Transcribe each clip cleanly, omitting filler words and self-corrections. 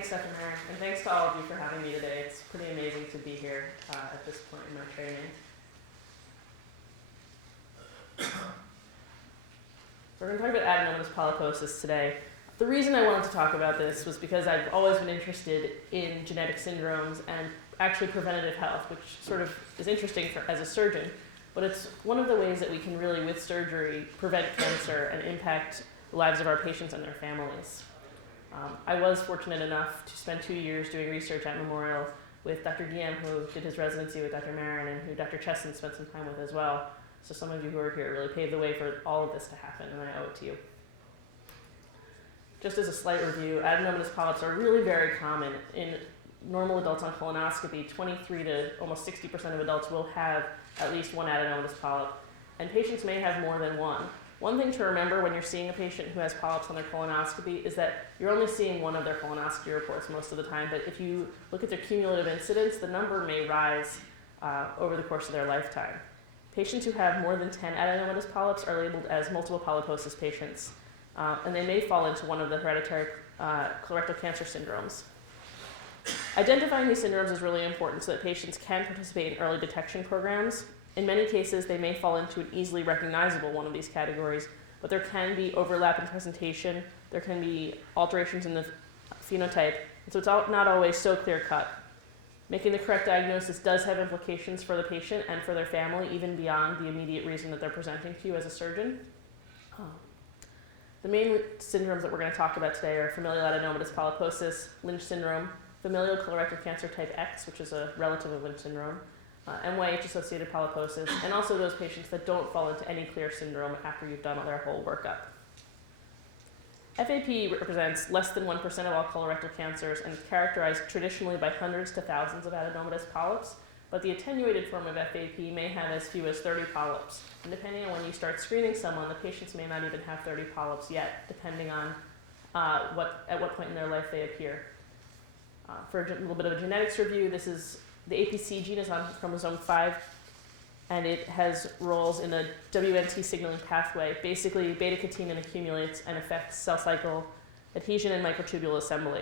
Thanks, Dr. Marin, and thanks to all of you for having me today. It's pretty amazing to be here at this point in my training. So we're going to talk about adenomatous polyposis today. The reason I wanted to talk about this was because I've always been interested in genetic syndromes and actually preventative health, which sort of is interesting as a surgeon, but it's one of the ways that we can really, with surgery, prevent cancer and impact the lives of our patients and their families. I was fortunate enough to spend 2 years doing research at Memorial with Dr. Guillaume, who did his residency with Dr. Marin, and who Dr. Chesson spent some time with as well. So some of you who are here really paved the way for all of this to happen, and I owe it to you. Just as a slight review, adenomatous polyps are really very common. In normal adults on colonoscopy, 23 to almost 60% of adults will have at least one adenomatous polyp, and patients may have more than one. One thing to remember when you're seeing a patient who has polyps on their colonoscopy is that you're only seeing one of their colonoscopy reports most of the time, but if you look at their cumulative incidence, the number may rise over the course of their lifetime. Patients who have more than 10 adenomatous polyps are labeled as multiple polyposis patients, and they may fall into one of the hereditary colorectal cancer syndromes. Identifying these syndromes is really important so that patients can participate in early detection programs. In many cases, they may fall into an easily recognizable one of these categories, but there can be overlap in presentation, there can be alterations in the phenotype, and so it's not always so clear-cut. Making the correct diagnosis does have implications for the patient and for their family, even beyond the immediate reason that they're presenting to you as a surgeon. The main syndromes that we're going to talk about today are familial adenomatous polyposis, Lynch syndrome, familial colorectal cancer type X, which is a relative of Lynch syndrome, MYH-associated polyposis, and also those patients that don't fall into any clear syndrome after you've done their whole workup. FAP represents less than 1% of all colorectal cancers and is characterized traditionally by hundreds to thousands of adenomatous polyps, but the attenuated form of FAP may have as few as 30 polyps. And depending on when you start screening someone, the patients may not even have 30 polyps yet, depending on at what point in their life they appear. For a little bit of a genetics review, this is the APC gene is on chromosome 5, and it has roles in the WNT signaling pathway. Basically, beta-catenin accumulates and affects cell cycle adhesion and microtubule assembly.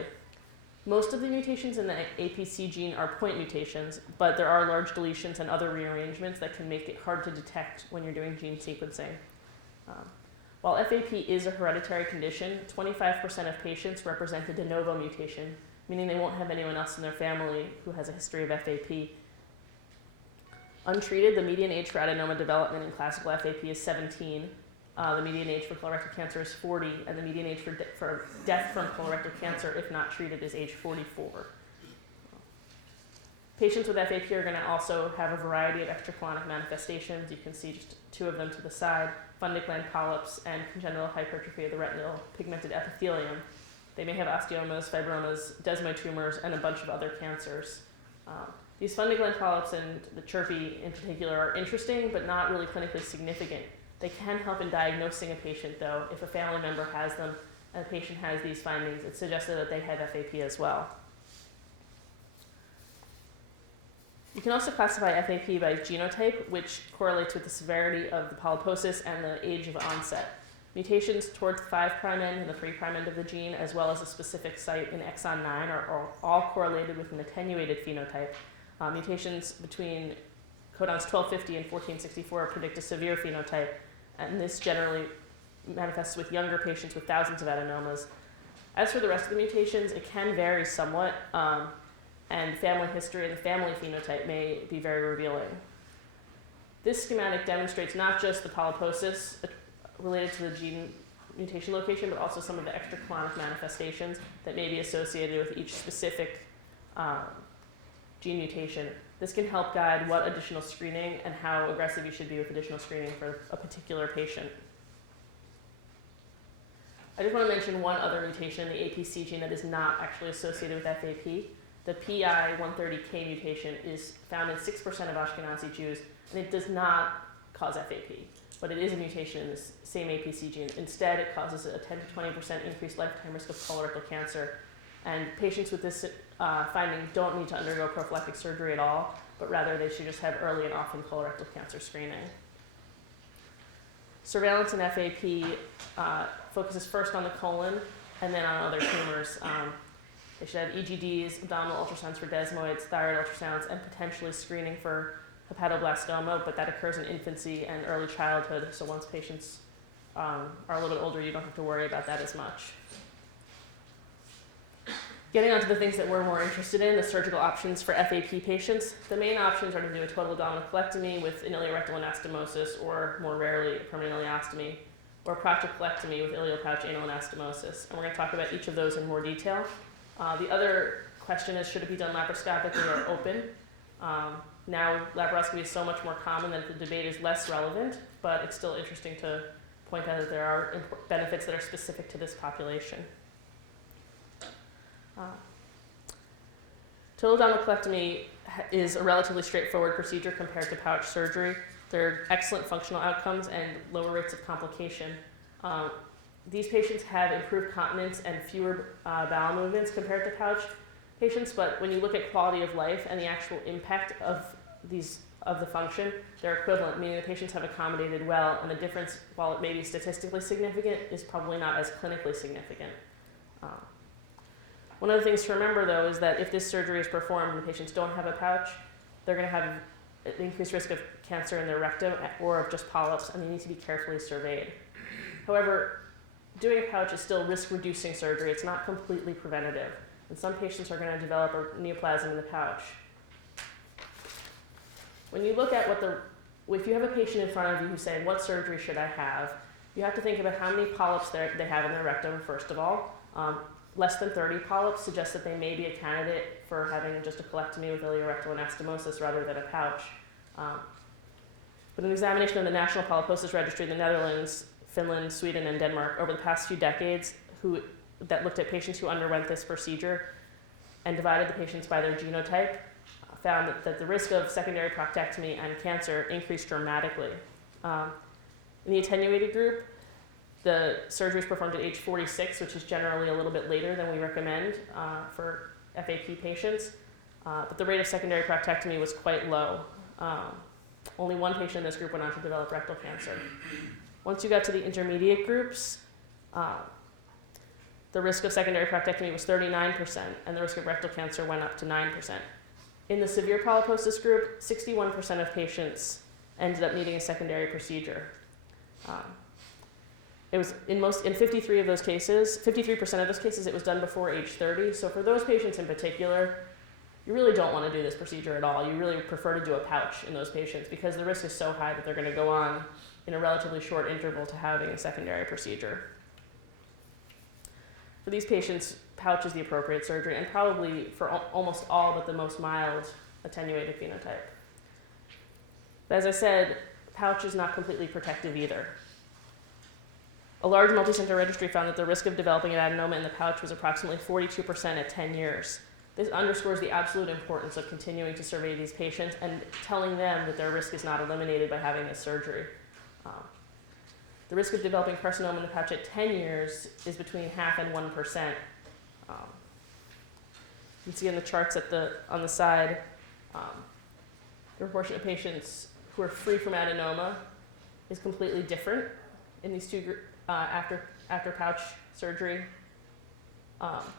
Most of the mutations in the APC gene are point mutations, but there are large deletions and other rearrangements that can make it hard to detect when you're doing gene sequencing. While FAP is a hereditary condition, 25% of patients represent a de novo mutation, meaning they won't have anyone else in their family who has a history of FAP. Untreated, the median age for adenoma development in classical FAP is 17. The median age for colorectal cancer is 40, and the median age for death from colorectal cancer, if not treated, is age 44. Patients with FAP are going to also have a variety of extracolonic manifestations. You can see just two of them to the side: fundus gland polyps and congenital hypertrophy of the retinal pigmented epithelium. They may have osteomas, fibromas, desmoid tumors, and a bunch of other cancers. These fundus gland polyps and the chirpy in particular are interesting, but not really clinically significant. They can help in diagnosing a patient, though. If a family member has them and the patient has these findings, it's suggested that they have FAP as well. You can also classify FAP by genotype, which correlates with the severity of the polyposis and the age of onset. Mutations towards the 5' end and the 3' end of the gene, as well as a specific site in exon 9, are all correlated with an attenuated phenotype. Mutations between codons 1250 and 1464 predict a severe phenotype, and this generally manifests with younger patients with thousands of adenomas. As for the rest of the mutations, it can vary somewhat, and family history and the family phenotype may be very revealing. This schematic demonstrates not just the polyposis related to the gene mutation location, but also some of the extracolonic manifestations that may be associated with each specific gene mutation. This can help guide what additional screening and how aggressive you should be with additional screening for a particular patient. I just want to mention one other mutation in the APC gene that is not actually associated with FAP. The PI130K mutation is found in 6% of Ashkenazi Jews, and it does not cause FAP, but it is a mutation in this same APC gene. Instead, it causes a 10 to 20% increased lifetime risk of colorectal cancer, and patients with this finding don't need to undergo prophylactic surgery at all, but rather they should just have early and often colorectal cancer screening. Surveillance in FAP focuses first on the colon and then on other tumors. They should have EGDs, abdominal ultrasounds for desmoids, thyroid ultrasounds, and potentially screening for hepatoblastoma, but that occurs in infancy and early childhood, so once patients are a little bit older, you don't have to worry about that as much. Getting on to the things that we're more interested in, the surgical options for FAP patients. The main options are to do a total abdominal colectomy with an ileorectal anastomosis, or more rarely, a permanent ileostomy, or prophylactic with ileopouch anal anastomosis. And we're going to talk about each of those in more detail. The other question is, should it be done laparoscopically or open? Now, laparoscopy is so much more common that the debate is less relevant, but it's still interesting to point out that there are benefits that are specific to this population. Total abdominal colectomy is a relatively straightforward procedure compared to pouch surgery. There are excellent functional outcomes and lower rates of complication. These patients have improved continence and fewer bowel movements compared to pouch patients, but when you look at quality of life and the actual impact of the function, they're equivalent, meaning the patients have accommodated well, and the difference, while it may be statistically significant, is probably not as clinically significant. One of the things to remember, though, is that if this surgery is performed and patients don't have a pouch, they're going to have an increased risk of cancer in their rectum or of just polyps, and they need to be carefully surveyed. However, doing a pouch is still risk-reducing surgery. It's not completely preventative, and some patients are going to develop a neoplasm in the pouch. When you look at if you have a patient in front of you who's saying, what surgery should I have? You have to think about how many polyps they have in their rectum, first of all. Less than 30 polyps suggests that they may be a candidate for having just a colectomy with ileorectal anastomosis rather than a pouch. But an examination of the National Polyposis Registry in the Netherlands, Finland, Sweden, and Denmark over the past few decades that looked at patients who underwent this procedure and divided the patients by their genotype found that the risk of secondary proctectomy and cancer increased dramatically. In the attenuated group, the surgery is performed at age 46, which is generally a little bit later than we recommend for FAP patients. But the rate of secondary proctectomy was quite low. Only one patient in this group went on to develop rectal cancer. Once you got to the intermediate groups, the risk of secondary proctectomy was 39%, and the risk of rectal cancer went up to 9%. In the severe polyposis group, 61% of patients ended up needing a secondary procedure. It was in 53% of those cases, it was done before age 30. So for those patients in particular, you really don't want to do this procedure at all. You really prefer to do a pouch in those patients because the risk is so high that they're going to go on in a relatively short interval to having a secondary procedure. For these patients, pouch is the appropriate surgery, and probably for almost all but the most mild attenuated phenotype. But as I said, pouch is not completely protective either. A large multicenter registry found that the risk of developing an adenoma in the pouch was approximately 42% at 10 years. This underscores the absolute importance of continuing to survey these patients and telling them that their risk is not eliminated by having this surgery. The risk of developing carcinoma in the pouch at 10 years is between 0.5% and 1%. You can see in the charts on the side, the proportion of patients who are free from adenoma is completely different in these two groups. After pouch surgery.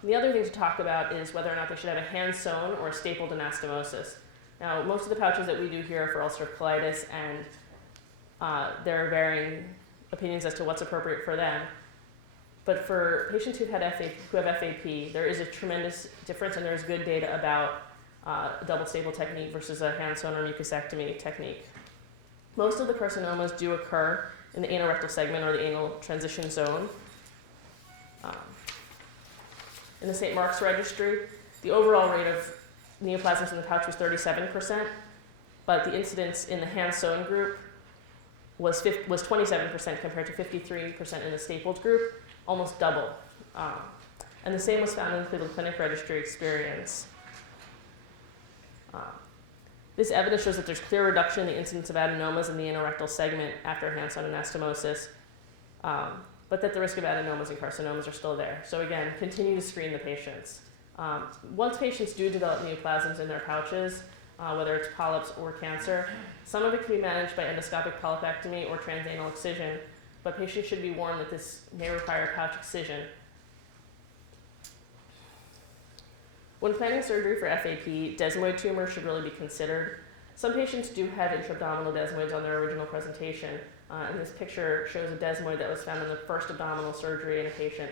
The other thing to talk about is whether or not they should have a hand-sewn or a stapled anastomosis. Now, most of the pouches that we do here are for ulcerative colitis, and there are varying opinions as to what's appropriate for them. But for patients who have FAP, there is a tremendous difference, and there's good data about a double staple technique versus a hand-sewn or mucosectomy technique. Most of the carcinomas do occur in the anorectal segment or the anal transition zone. In the St. Mark's registry, the overall rate of neoplasms in the pouch was 37%, but the incidence in the hand-sewn group was 27% compared to 53% in the stapled group, almost double. And the same was found in the Cleveland Clinic registry experience. This evidence shows that there's clear reduction in the incidence of adenomas in the anorectal segment after hand-sewn anastomosis, but that the risk of adenomas and carcinomas are still there. So again, continue to screen the patients. Once patients do develop neoplasms in their pouches, whether it's polyps or cancer, some of it can be managed by endoscopic polypectomy or transanal excision, but patients should be warned that this may require a pouch excision. When planning surgery for FAP, desmoid tumors should really be considered. Some patients do have intra-abdominal desmoids on their original presentation. And this picture shows a desmoid that was found in the first abdominal surgery in a patient,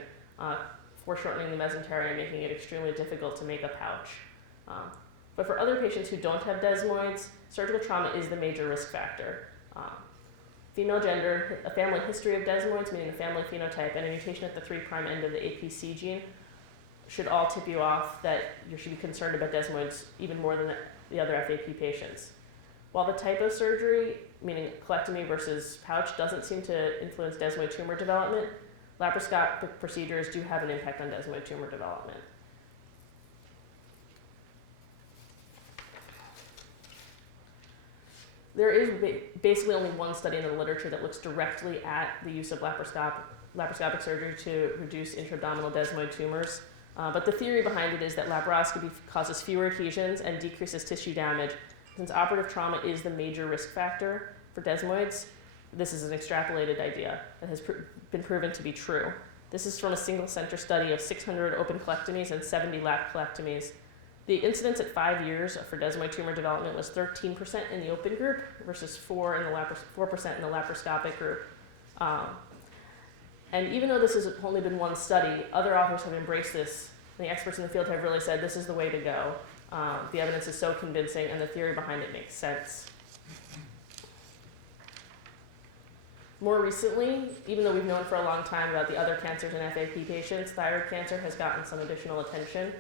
foreshortening the mesentery and making it extremely difficult to make a pouch. But for other patients who don't have desmoids, surgical trauma is the major risk factor. Female gender, a family history of desmoids, meaning the family phenotype, and a mutation at the 3' end of the APC gene should all tip you off that you should be concerned about desmoids even more than the other FAP patients. While the type of surgery, meaning colectomy versus pouch, doesn't seem to influence desmoid tumor development, laparoscopic procedures do have an impact on desmoid tumor development. There is basically only one study in the literature that looks directly at the use of laparoscopic surgery to reduce intra-abdominal desmoid tumors. But the theory behind it is that laparoscopy causes fewer adhesions and decreases tissue damage. Since operative trauma is the major risk factor for desmoids, this is an extrapolated idea that has been proven to be true. This is from a single center study of 600 open colectomies and 70 lap colectomies. The incidence at 5 years for desmoid tumor development was 13% in the open group versus 4% in the laparoscopic group. And even though this has only been one study, other authors have embraced this. The experts in the field have really said this is the way to go. The evidence is so convincing and the theory behind it makes sense. More recently, even though we've known for a long time about the other cancers in FAP patients, thyroid cancer has gotten some additional attention.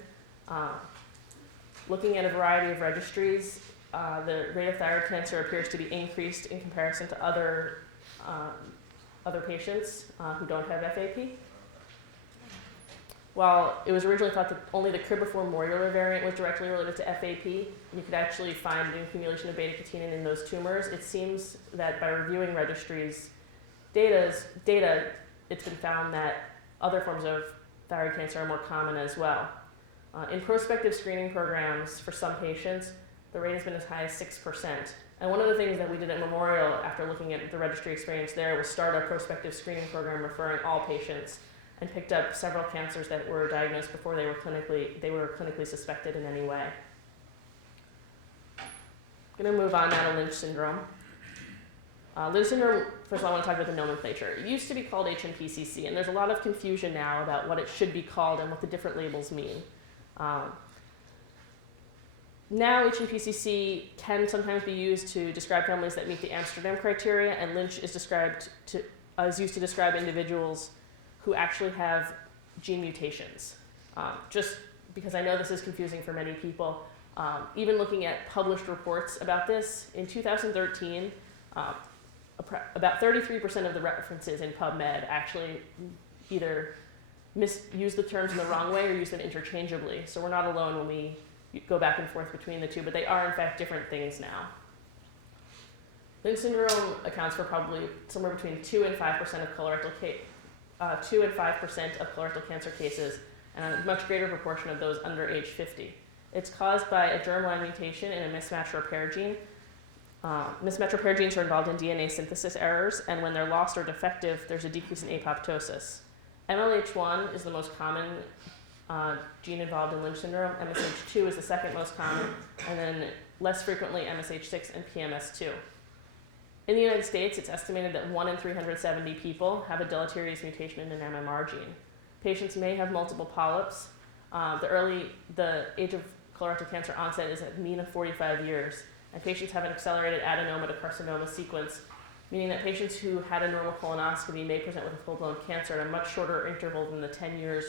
Looking at a variety of registries, the rate of thyroid cancer appears to be increased in comparison to other patients who don't have FAP. While it was originally thought that only the cribriform morular variant was directly related to FAP, you could actually find an accumulation of beta-catenin in those tumors. It seems that by reviewing registries' data, it's been found that other forms of thyroid cancer are more common as well. In prospective screening programs for some patients, the rate has been as high as 6%. And one of the things that we did at Memorial after looking at the registry experience there was start a prospective screening program referring all patients, and picked up several cancers that were diagnosed before they were clinically suspected in any way. I'm going to move on now to Lynch syndrome. Lynch syndrome, first of all, I want to talk about the nomenclature. It used to be called HMPCC, and there's a lot of confusion now about what it should be called and what the different labels mean. Now HMPCC can sometimes be used to describe families that meet the Amsterdam criteria, and Lynch is used to describe individuals who actually have gene mutations. Just because I know this is confusing for many people, even looking at published reports about this, in 2013, about 33% of the references in PubMed actually either use the terms in the wrong way or use them interchangeably. So we're not alone when we go back and forth between the two, but they are in fact different things now. Lynch syndrome accounts for probably somewhere between 2 and 5% of colorectal 2 and 5% of colorectal cancer cases, and a much greater proportion of those under age 50. It's caused by a germline mutation in a mismatch repair gene. Mismatch repair genes are involved in DNA synthesis errors, and when they're lost or defective, there's a decrease in apoptosis. MLH1 is the most common gene involved in Lynch syndrome. MSH2 is the second most common, and then less frequently MSH6 and PMS2. In the United States, it's estimated that 1 in 370 people have a deleterious mutation in an MMR gene. Patients may have multiple polyps. The age of colorectal cancer onset is a mean of 45 years, and patients have an accelerated adenoma to carcinoma sequence, meaning that patients who had a normal colonoscopy may present with a full-blown cancer at a much shorter interval than the 10 years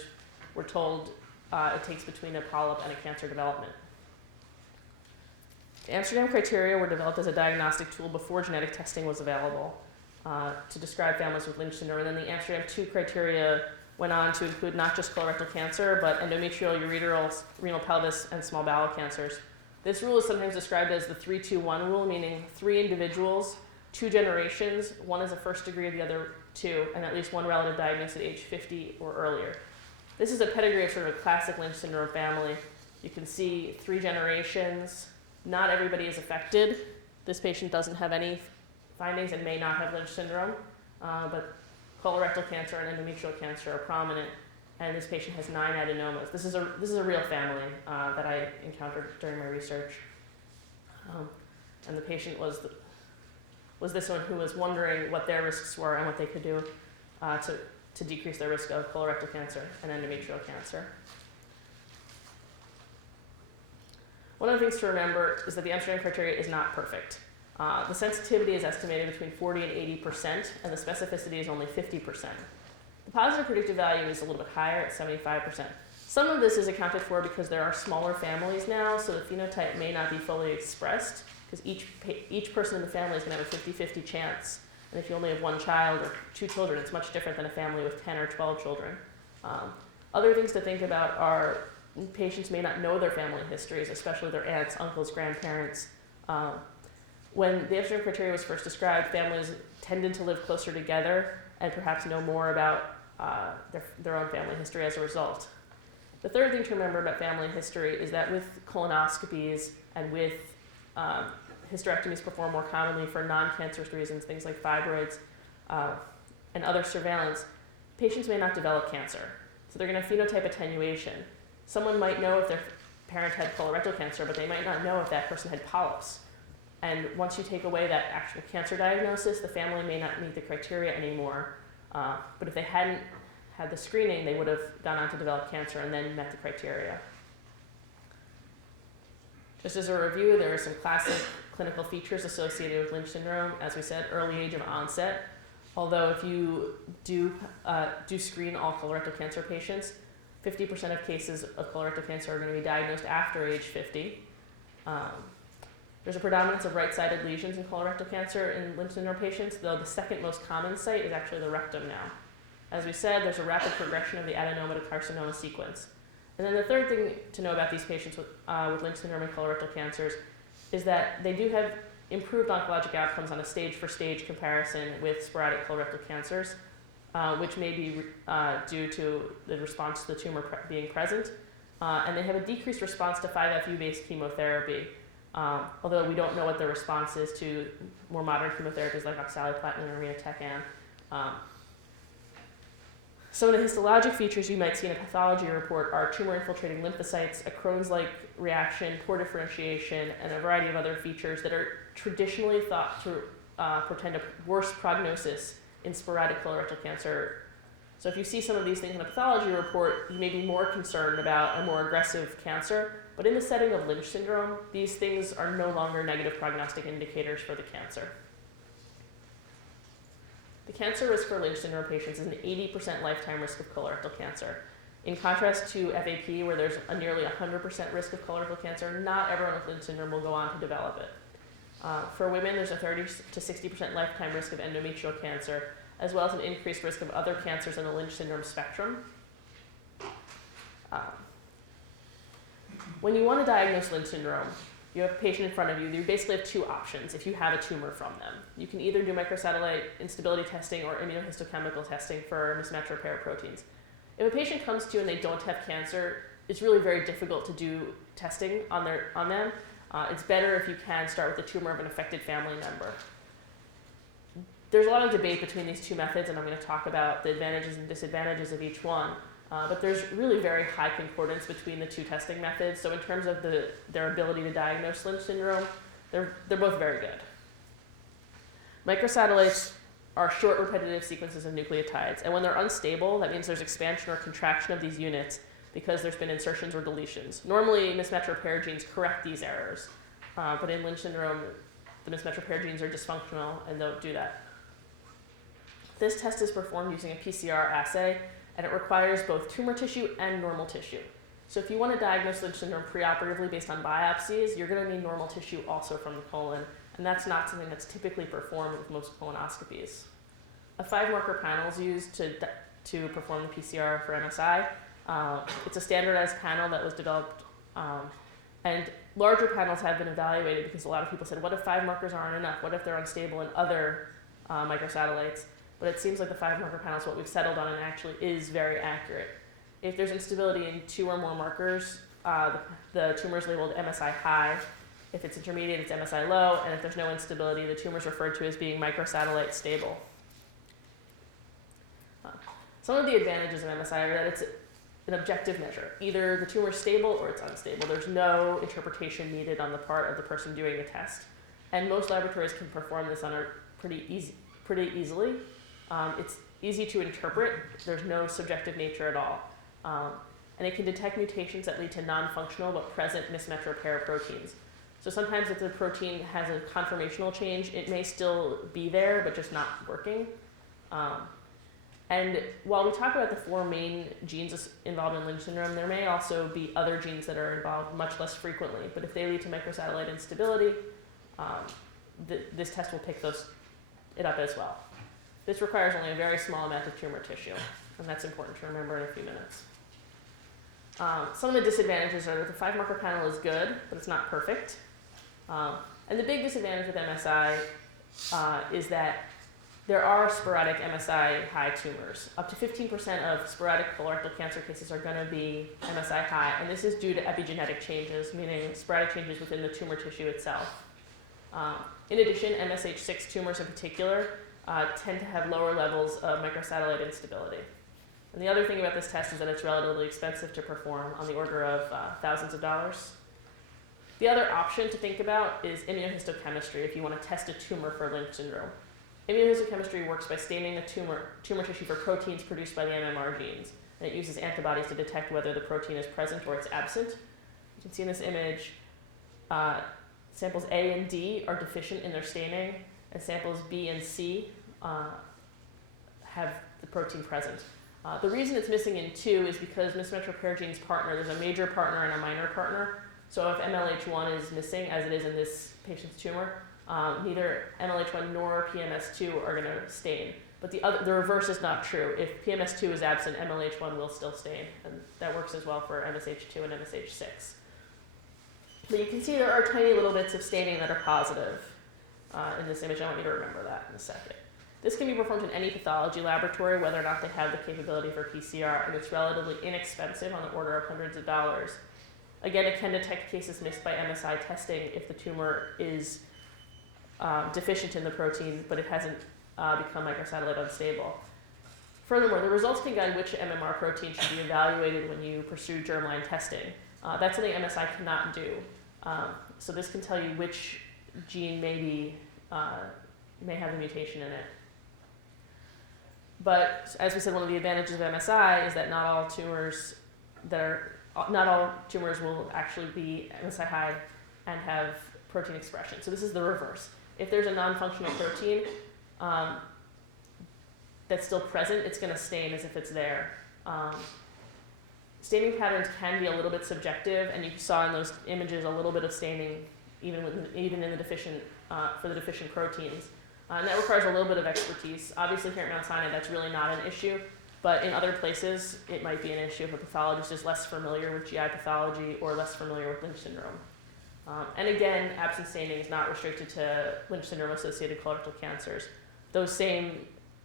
we're told it takes between a polyp and a cancer development. The Amsterdam criteria were developed as a diagnostic tool before genetic testing was available to describe families with Lynch syndrome. And then the Amsterdam 2 criteria went on to include not just colorectal cancer, but endometrial, ureteral, renal pelvis, and small bowel cancers. This rule is sometimes described as the 3-2-1 rule, meaning 3 individuals, 2 generations, one is a first degree of the other 2, and at least one relative diagnosed at age 50 or earlier. This is a pedigree of sort of a classic Lynch syndrome family. You can see 3 generations. Not everybody is affected. This patient doesn't have any findings and may not have Lynch syndrome, but colorectal cancer and endometrial cancer are prominent. and this patient has 9 adenomas. This is a real family that I encountered during my research. And the patient was this one who was wondering what their risks were and what they could do to decrease their risk of colorectal cancer and endometrial cancer. One of the things to remember is that the Amsterdam criteria is not perfect. The sensitivity is estimated between 40 and 80%, and the specificity is only 50%. The positive predictive value is a little bit higher at 75%. Some of this is accounted for because there are smaller families now, so the phenotype may not be fully expressed, because each person in the family is going to have a 50-50 chance. And if you only have 1 child or 2 children, it's much different than a family with 10 or 12 children. Other things to think about are patients may not know their family histories, especially their aunts, uncles, grandparents. When the Amsterdam criteria was first described, families tended to live closer together and perhaps know more about their own family history as a result. The third thing to remember about family history is that with colonoscopies and with hysterectomies performed more commonly for non-cancerous reasons, things like fibroids and other surveillance, patients may not develop cancer. So they're going to phenotype attenuation. Someone might know if their parent had colorectal cancer, but they might not know if that person had polyps. And once you take away that actual cancer diagnosis, the family may not meet the criteria anymore. But if they hadn't had the screening, they would have gone on to develop cancer and then met the criteria. Just as a review, there are some classic clinical features associated with Lynch syndrome. As we said, early age of onset. Although if you do screen all colorectal cancer patients, 50% of cases of colorectal cancer are going to be diagnosed after age 50. There's a predominance of right-sided lesions in colorectal cancer in Lynch syndrome patients, though the second most common site is actually the rectum now. As we said, there's a rapid progression of the adenoma to carcinoma sequence. And then the third thing to know about these patients with Lynch syndrome and colorectal cancers is that they do have improved oncologic outcomes on a stage-for-stage comparison with sporadic colorectal cancers, which may be due to the response to the tumor being present. And they have a decreased response to 5-FU-based chemotherapy, although we don't know what the response is to more modern chemotherapies like oxaliplatin and irinotecan. Some of the histologic features you might see in a pathology report are tumor-infiltrating lymphocytes, a Crohn's-like reaction, poor differentiation, and a variety of other features that are traditionally thought to portend a worse prognosis in sporadic colorectal cancer. So if you see some of these things in a pathology report, you may be more concerned about a more aggressive cancer. But in the setting of Lynch syndrome, these things are no longer negative prognostic indicators for the cancer. The cancer risk for Lynch syndrome patients is an 80% lifetime risk of colorectal cancer. In contrast to FAP, where there's a nearly 100% risk of colorectal cancer, not everyone with Lynch syndrome will go on to develop it. For women, there's a 30 to 60% lifetime risk of endometrial cancer, as well as an increased risk of other cancers in the Lynch syndrome spectrum. When you want to diagnose Lynch syndrome, you have a patient in front of you. You basically have 2 options if you have a tumor from them. You can either do microsatellite instability testing or immunohistochemical testing for mismatch repair proteins. If a patient comes to you and they don't have cancer, it's really very difficult to do testing on them. It's better if you can start with the tumor of an affected family member. There's a lot of debate between these 2 methods, and I'm going to talk about the advantages and disadvantages of each one. But there's really very high concordance between the 2 testing methods. So in terms of their ability to diagnose Lynch syndrome, they're both very good. Microsatellites are short repetitive sequences of nucleotides. And when they're unstable, that means there's expansion or contraction of these units because there's been insertions or deletions. Normally, mismatch repair genes correct these errors. But in Lynch syndrome, the mismatch repair genes are dysfunctional and don't do that. This test is performed using a PCR assay, and it requires both tumor tissue and normal tissue. So if you want to diagnose Lynch syndrome preoperatively based on biopsies, you're going to need normal tissue also from the colon, and that's not something that's typically performed with most colonoscopies. A 5-marker panel is used to perform the PCR for MSI. It's a standardized panel that was developed, and larger panels have been evaluated because a lot of people said, what if 5 markers aren't enough? What if they're unstable in other microsatellites? But it seems like the 5-marker panel is what we've settled on and actually is very accurate. If there's instability in 2 or more markers, the tumor is labeled MSI high. If it's intermediate, it's MSI low. And if there's no instability, the tumor is referred to as being microsatellite stable. Some of the advantages of MSI are that it's an objective measure. Either the tumor is stable or it's unstable. There's no interpretation needed on the part of the person doing the test. And most laboratories can perform this on pretty easily. It's easy to interpret. There's no subjective nature at all. And it can detect mutations that lead to non-functional but present mismatch repair proteins. So sometimes if the protein has a conformational change, it may still be there, but just not working. And while we talk about the 4 main genes involved in Lynch syndrome, there may also be other genes that are involved much less frequently. But if they lead to microsatellite instability, this test will pick it up as well. This requires only a very small amount of tumor tissue, and that's important to remember in a few minutes. Some of the disadvantages are that the 5-marker panel is good, but it's not perfect. And the big disadvantage with MSI is that there are sporadic MSI high tumors. Up to 15% of sporadic colorectal cancer cases are going to be MSI high, and this is due to epigenetic changes, meaning sporadic changes within the tumor tissue itself. In addition, MSH6 tumors in particular tend to have lower levels of microsatellite instability. And the other thing about this test is that it's relatively expensive to perform, on the order of thousands of dollars. The other option to think about is immunohistochemistry if you want to test a tumor for Lynch syndrome. Immunohistochemistry works by staining the tumor tissue for proteins produced by the MMR genes, and it uses antibodies to detect whether the protein is present or it's absent. You can see in this image, samples A and D are deficient in their staining, and samples B and C have the protein present. The reason it's missing in 2 is because mismatch repair genes partner. There's a major partner and a minor partner. So if MLH1 is missing, as it is in this patient's tumor, neither MLH1 nor PMS2 are going to stain. But the reverse is not true. If PMS2 is absent, MLH1 will still stain. And that works as well for MSH2 and MSH6. But you can see there are tiny little bits of staining that are positive in this image. I want you to remember that in a second. This can be performed in any pathology laboratory, whether or not they have the capability for PCR, and it's relatively inexpensive, on the order of hundreds of dollars. Again, it can detect cases missed by MSI testing if the tumor is deficient in the protein, but it hasn't become microsatellite unstable. Furthermore, the results can guide which MMR protein should be evaluated when you pursue germline testing. That's something MSI cannot do. So this can tell you which gene may have the mutation in it. But as we said, one of the advantages of MSI is that not all tumors will actually be MSI high and have protein expression. So this is the reverse. If there's a non-functional protein that's still present, it's going to stain as if it's there. Staining patterns can be a little bit subjective, and you saw in those images a little bit of staining even in the deficient for the deficient proteins. And that requires a little bit of expertise. Obviously here at Mount Sinai that's really not an issue, but in other places it might be an issue if a pathologist is less familiar with GI pathology or less familiar with Lynch syndrome. And again, absent staining is not restricted to Lynch syndrome-associated colorectal cancers. Those same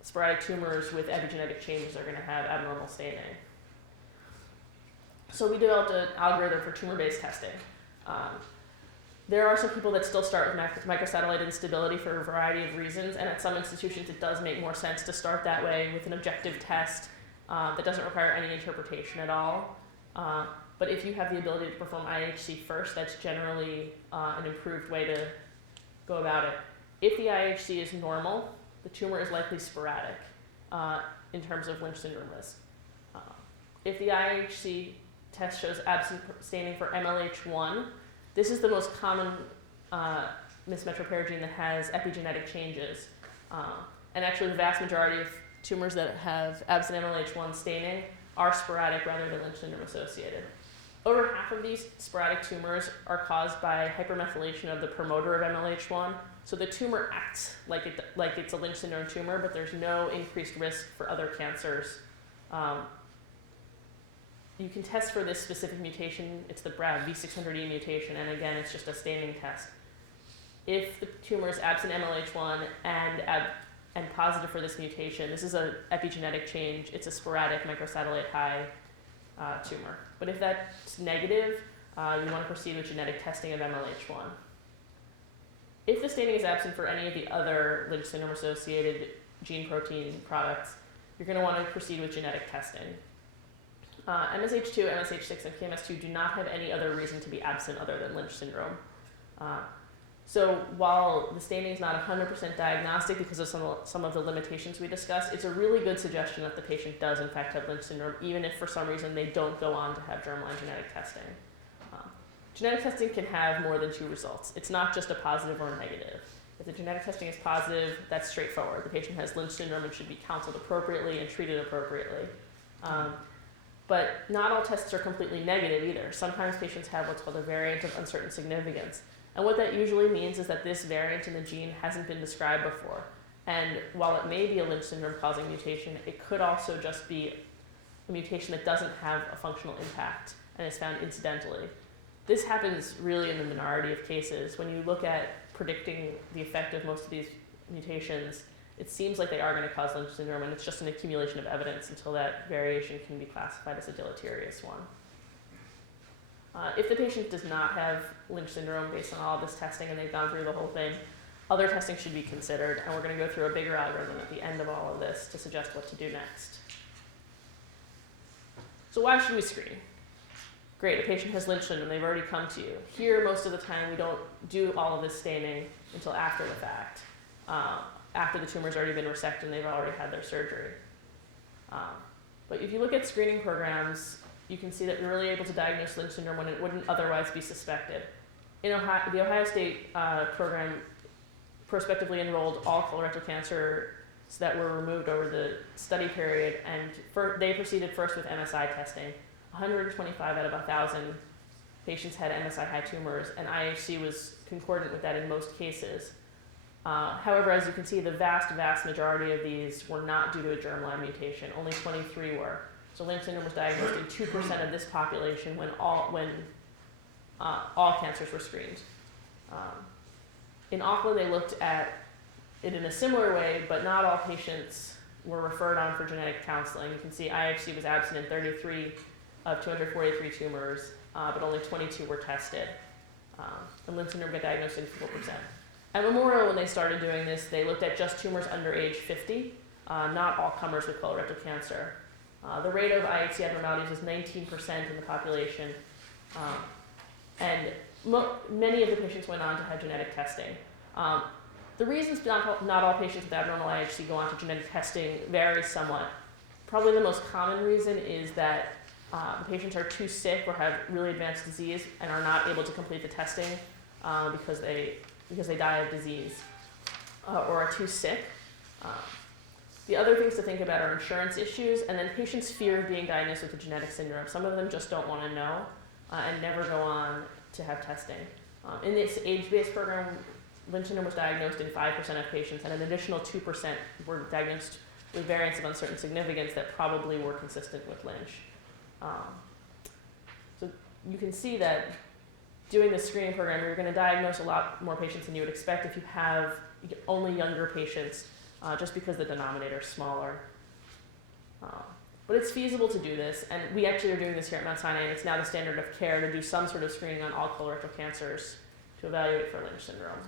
sporadic tumors with epigenetic changes are going to have abnormal staining. So we developed an algorithm for tumor-based testing. There are some people that still start with microsatellite instability for a variety of reasons, and at some institutions it does make more sense to start that way with an objective test that doesn't require any interpretation at all. But if you have the ability to perform IHC first, that's generally an improved way to go about it. If the IHC is normal, the tumor is likely sporadic in terms of Lynch syndrome risk. If the IHC test shows absent staining for MLH1, this is the most common mismatch repair gene that has epigenetic changes. And actually the vast majority of tumors that have absent MLH1 staining are sporadic rather than Lynch syndrome associated. Over half of these sporadic tumors are caused by hypermethylation of the promoter of MLH1. So the tumor acts like it's a Lynch syndrome tumor, but there's no increased risk for other cancers. You can test for this specific mutation. It's the BRAV V600E mutation, and again, it's just a staining test. If the tumor is absent MLH1 and positive for this mutation, this is an epigenetic change. It's a sporadic microsatellite high tumor. But if that's negative, you want to proceed with genetic testing of MLH1. If the staining is absent for any of the other Lynch syndrome-associated gene protein products, you're going to want to proceed with genetic testing. MSH2, MSH6, and PMS2 do not have any other reason to be absent other than Lynch syndrome. So while the staining is not 100% diagnostic because of some of the limitations we discussed, it's a really good suggestion that the patient does in fact have Lynch syndrome, even if for some reason they don't go on to have germline genetic testing. Genetic testing can have more than two results. It's not just a positive or a negative. If the genetic testing is positive, that's straightforward. The patient has Lynch syndrome and should be counseled appropriately and treated appropriately. But not all tests are completely negative either. Sometimes patients have what's called a variant of uncertain significance. And what that usually means is that this variant in the gene hasn't been described before. And while it may be a Lynch syndrome causing mutation, it could also just be a mutation that doesn't have a functional impact and is found incidentally. This happens really in the minority of cases. When you look at predicting the effect of most of these mutations, it seems like they are going to cause Lynch syndrome, and it's just an accumulation of evidence until that variation can be classified as a deleterious one. If the patient does not have Lynch syndrome based on all of this testing and they've gone through the whole thing, other testing should be considered, and we're going to go through a bigger algorithm at the end of all of this to suggest what to do next. So why should we screen? Great, a patient has Lynch syndrome, they've already come to you. Here, most of the time, we don't do all of this staining until after the fact, after the tumor's already been resected and they've already had their surgery. But if you look at screening programs, you can see that we're really able to diagnose Lynch syndrome when it wouldn't otherwise be suspected. In Ohio, the Ohio State program prospectively enrolled all colorectal cancers that were removed over the study period, and they proceeded first with MSI testing. 125 out of 1,000 patients had MSI high tumors, and IHC was concordant with that in most cases. However, as you can see, the vast majority of these were not due to a germline mutation. Only 23 were. So Lynch syndrome was diagnosed in 2% of this population when all cancers were screened. In Auckland, they looked at it in a similar way, but not all patients were referred on for genetic counseling. You can see IHC was absent in 33 of 243 tumors, but only 22 were tested. And Lynch syndrome got diagnosed in 4%. At Memorial, when they started doing this, they looked at just tumors under age 50, not all comers with colorectal cancer. The rate of IHC abnormalities was 19% in the population, and many of the patients went on to have genetic testing. The reasons not all patients with abnormal IHC go on to genetic testing vary somewhat. Probably the most common reason is that the patients are too sick or have really advanced disease and are not able to complete the testing because they die of disease or are too sick. The other things to think about are insurance issues, and then patients' fear of being diagnosed with a genetic syndrome. Some of them just don't want to know and never go on to have testing. In this age-based program, Lynch syndrome was diagnosed in 5% of patients, and an additional 2% were diagnosed with variants of uncertain significance that probably were consistent with Lynch. So you can see that doing this screening program, you're going to diagnose a lot more patients than you would expect if you have only younger patients, just because the denominator is smaller. But it's feasible to do this, and we actually are doing this here at Mount Sinai, and it's now the standard of care to do some sort of screening on all colorectal cancers to evaluate for Lynch syndrome.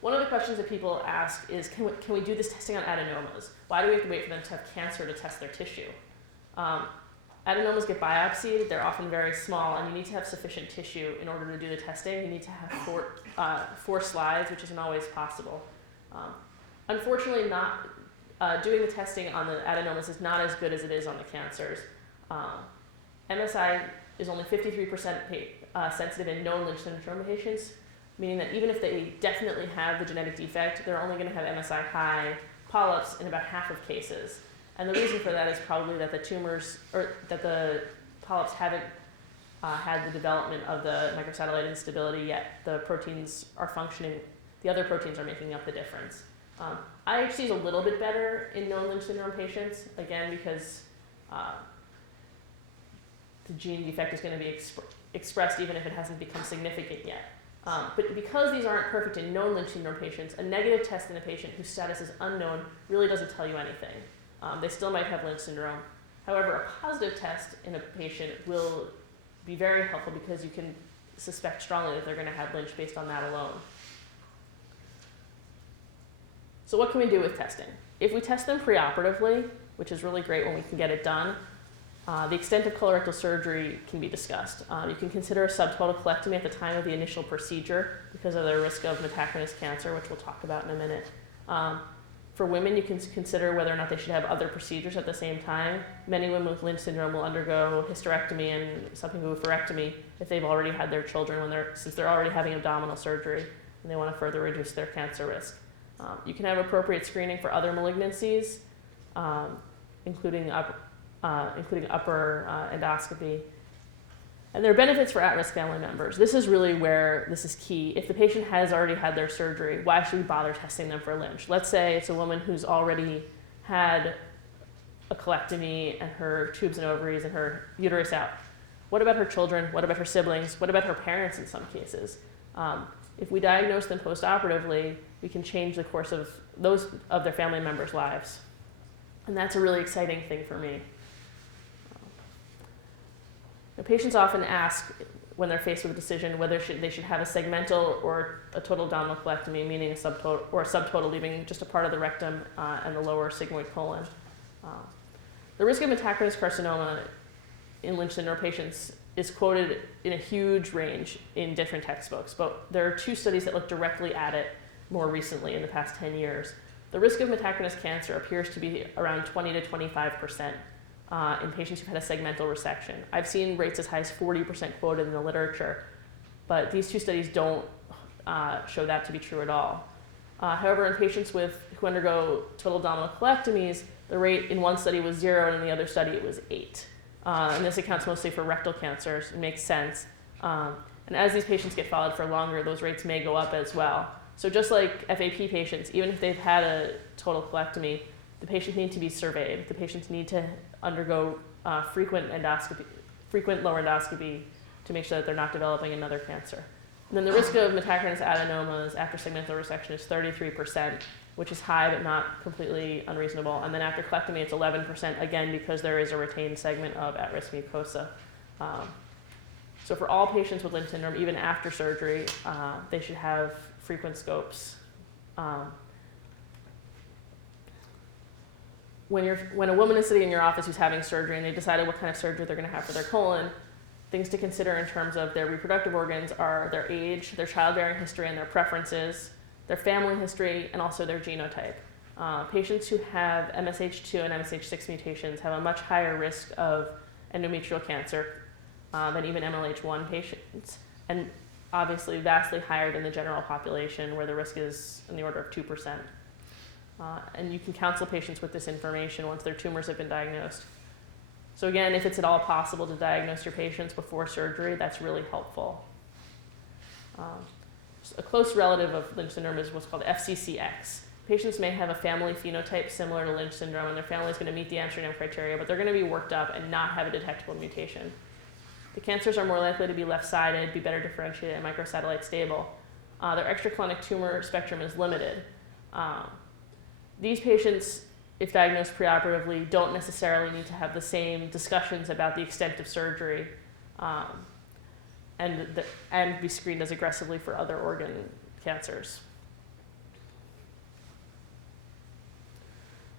One of the questions that people ask is, can we do this testing on adenomas? Why do we have to wait for them to have cancer to test their tissue? Adenomas get biopsied, they're often very small, and you need to have sufficient tissue in order to do the testing. You need to have four slides, which isn't always possible. Unfortunately, doing the testing on the adenomas is not as good as it is on the cancers. MSI is only 53% sensitive in known Lynch syndrome patients, meaning that even if they definitely have the genetic defect, they're only going to have MSI high polyps in about half of cases. And the reason for that is probably that the tumors, or that the polyps haven't had the development of the microsatellite instability yet. The proteins are functioning, the other proteins are making up the difference. IHC is a little bit better in known Lynch syndrome patients, again, because the gene defect is going to be expressed even if it hasn't become significant yet. But because these aren't perfect in known Lynch syndrome patients, a negative test in a patient whose status is unknown really doesn't tell you anything. They still might have Lynch syndrome. However, a positive test in a patient will be very helpful because you can suspect strongly that they're going to have Lynch based on that alone. So what can we do with testing? If we test them preoperatively, which is really great when we can get it done, The extent of colorectal surgery can be discussed. You can consider a subtotal colectomy at the time of the initial procedure because of the risk of metachronous cancer, which we'll talk about in a minute. For women, you can consider whether or not they should have other procedures at the same time. Many women with Lynch syndrome will undergo hysterectomy and some people oophorectomy if they've already had their children since they're already having abdominal surgery and they want to further reduce their cancer risk. You can have appropriate screening for other malignancies, including upper endoscopy. And there are benefits for at-risk family members. This is really where this is key. If the patient has already had their surgery, why should we bother testing them for Lynch? Let's say it's a woman who's already had a colectomy and her tubes and ovaries and her uterus out. What about her children? What about her siblings? What about her parents in some cases? If we diagnose them postoperatively, we can change the course of their family members' lives. And that's a really exciting thing for me. Now, patients often ask when they're faced with a decision whether they should have a segmental or a total abdominal colectomy, meaning a subtotal, leaving just a part of the rectum and the lower sigmoid colon. The risk of metachronous carcinoma in Lynch syndrome patients is quoted in a huge range in different textbooks, but there are 2 studies that look directly at it more recently in the past 10 years. The risk of metachronous cancer appears to be around 20 to 25%. In patients who've had a segmental resection. I've seen rates as high as 40% quoted in the literature, but these 2 studies don't show that to be true at all. However, in patients who undergo total abdominal colectomies, the rate in one study was 0 and in the other study it was 8. And this accounts mostly for rectal cancers. It makes sense. And as these patients get followed for longer, those rates may go up as well. So just like FAP patients, even if they've had a total colectomy, the patients need to be surveyed. The patients need to undergo frequent lower endoscopy to make sure that they're not developing another cancer. And then the risk of metachronous adenomas after segmental resection is 33%, which is high but not completely unreasonable. And then after colectomy, it's 11%, again, because there is a retained segment of at-risk mucosa. So for all patients with Lynch syndrome, even after surgery, they should have frequent scopes. When a woman is sitting in your office who's having surgery and they decided what kind of surgery they're going to have for their colon, things to consider in terms of their reproductive organs are their age, their childbearing history and their preferences, their family history, and also their genotype. Patients who have MSH2 and MSH6 mutations have a much higher risk of endometrial cancer than even MLH1 patients, and obviously vastly higher than the general population where the risk is in the order of 2%. And you can counsel patients with this information once their tumors have been diagnosed. So again, if it's at all possible to diagnose your patients before surgery, that's really helpful. A close relative of Lynch syndrome is what's called FCCX. Patients may have a family phenotype similar to Lynch syndrome, and their family is going to meet the Amsterdam criteria, but they're going to be worked up and not have a detectable mutation. The cancers are more likely to be left-sided, be better differentiated, and microsatellite stable. Their extracolonic tumor spectrum is limited. These patients, if diagnosed preoperatively, don't necessarily need to have the same discussions about the extent of surgery and be screened as aggressively for other organ cancers.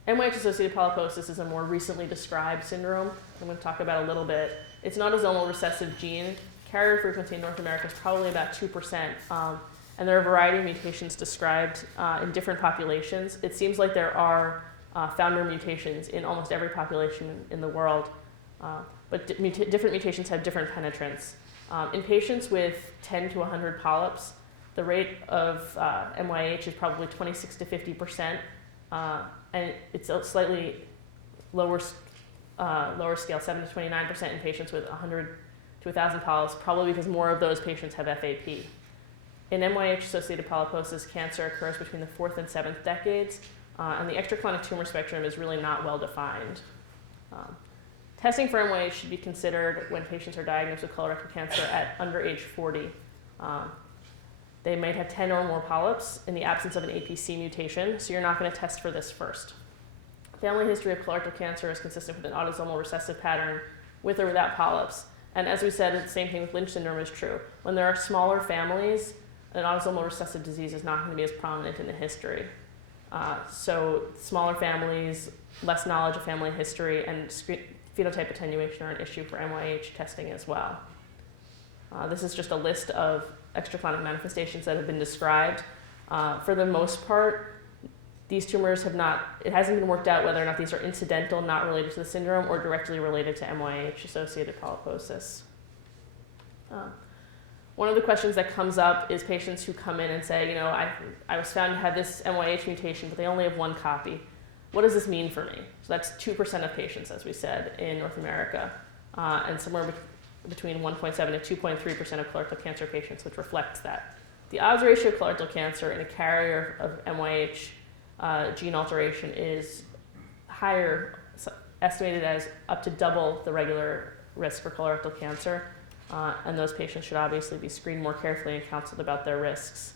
MYH-associated polyposis is a more recently described syndrome. I'm going to talk about a little bit. It's not a autosomal recessive gene. Carrier frequency in North America is probably about 2%. And there are a variety of mutations described in different populations. It seems like there are founder mutations in almost every population in the world, but different mutations have different penetrance. In patients with 10 to 100 polyps, the rate of MYH is probably 26 to 50%, and it's a slightly lower scale, 7 to 29% in patients with 100 to 1,000 polyps, probably because more of those patients have FAP. In MYH-associated polyposis, cancer occurs between the 4th and 7th decades, and the extracolonic tumor spectrum is really not well defined. Testing for MYH should be considered when patients are diagnosed with colorectal cancer at under age 40. They might have 10 or more polyps in the absence of an APC mutation, so you're not going to test for this first. Family history of colorectal cancer is consistent with an autosomal recessive pattern with or without polyps. And as we said, the same thing with Lynch syndrome is true. When there are smaller families, an autosomal recessive disease is not going to be as prominent in the history. So smaller families, less knowledge of family history, and phenotype attenuation are an issue for MYH testing as well. This is just a list of extracolonic manifestations that have been described. For the most part, these tumors have not, it hasn't been worked out whether or not these are incidental, not related to the syndrome, or directly related to MYH-associated polyposis. One of the questions that comes up is patients who come in and say, you know, I was found to have this MYH mutation, but they only have one copy. What does this mean for me? So that's 2% of patients, as we said, in North America, and somewhere between 1.7 to 2.3% of colorectal cancer patients, which reflects that. The odds ratio of colorectal cancer in a carrier of MYH gene alteration is higher, estimated as up to double the regular risk for colorectal cancer, and those patients should obviously be screened more carefully and counseled about their risks.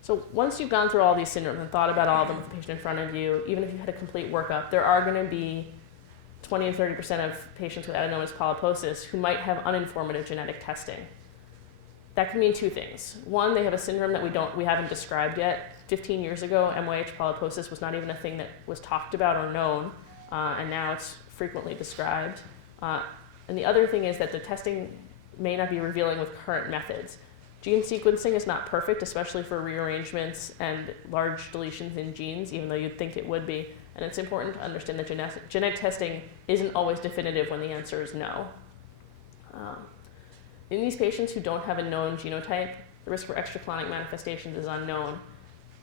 So once you've gone through all these syndromes and thought about all of them with the patient in front of you, even if you had a complete workup, there are going to be 20 to 30% of patients with adenomatous polyposis who might have uninformative genetic testing. That can mean two things. One, they have a syndrome that we haven't described yet. 15 years ago, MYH polyposis was not even a thing that was talked about or known, and now it's frequently described. And the other thing is that the testing may not be revealing with current methods. Gene sequencing is not perfect, especially for rearrangements and large deletions in genes, even though you'd think it would be. And it's important to understand that genetic testing isn't always definitive when the answer is no. In these patients who don't have a known genotype, the risk for extracolonic manifestations is unknown.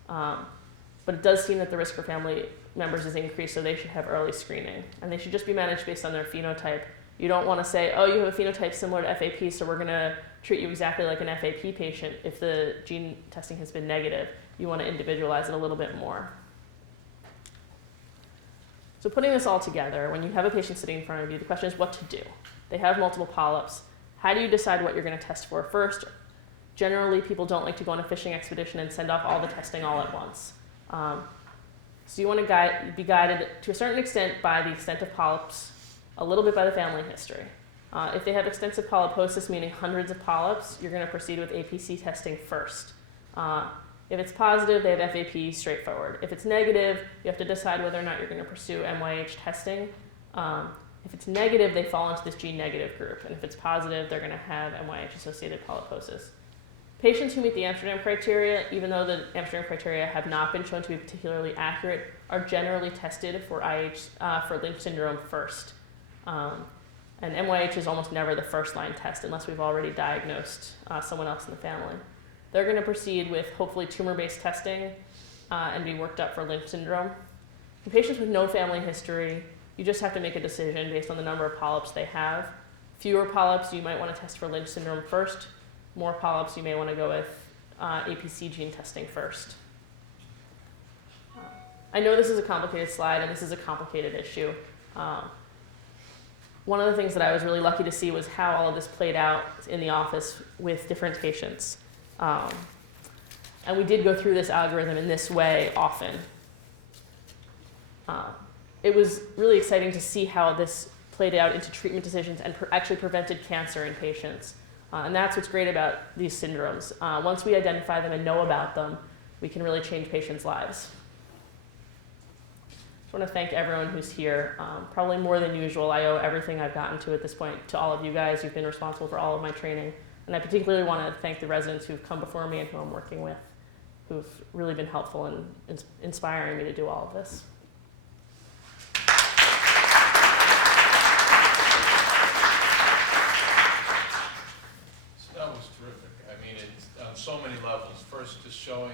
But it does seem that the risk for family members is increased, so they should have early screening. And they should just be managed based on their phenotype. You don't want to say, oh, you have a phenotype similar to FAP, so we're going to treat you exactly like an FAP patient if the gene testing has been negative. You want to individualize it a little bit more. So putting this all together, when you have a patient sitting in front of you, the question is what to do. They have multiple polyps. How do you decide what you're going to test for first? Generally, people don't like to go on a fishing expedition and send off all the testing all at once. So you want to be guided to a certain extent by the extent of polyps, a little bit by the family history. If they have extensive polyposis, meaning hundreds of polyps, you're going to proceed with APC testing first. If it's positive, they have FAP, straightforward. If it's negative, you have to decide whether or not you're going to pursue MYH testing. If it's negative, they fall into this gene-negative group. And if it's positive, they're going to have MYH-associated polyposis. Patients who meet the Amsterdam criteria, even though the Amsterdam criteria have not been shown to be particularly accurate, are generally tested for Lynch syndrome first. And MYH is almost never the first-line test unless we've already diagnosed someone else in the family. They're going to proceed with hopefully tumor-based testing and be worked up for Lynch syndrome. In patients with no family history, you just have to make a decision based on the number of polyps they have. Fewer polyps, you might want to test for Lynch syndrome first. More polyps, you may want to go with APC gene testing first. I know this is a complicated slide and this is a complicated issue. One of the things that I was really lucky to see was how all of this played out in the office with different patients. And we did go through this algorithm in this way often. It was really exciting to see how this played out into treatment decisions and actually prevented cancer in patients. And that's what's great about these syndromes. Once we identify them and know about them, we can really change patients' lives. I want to thank everyone who's here. Probably more than usual, I owe everything I've gotten to at this point to all of you guys. You've been responsible for all of my training. And I particularly want to thank the residents who've come before me and who I'm working with, who've really been helpful in inspiring me to do all of this. That was terrific. I mean, it's on so many levels. First, just showing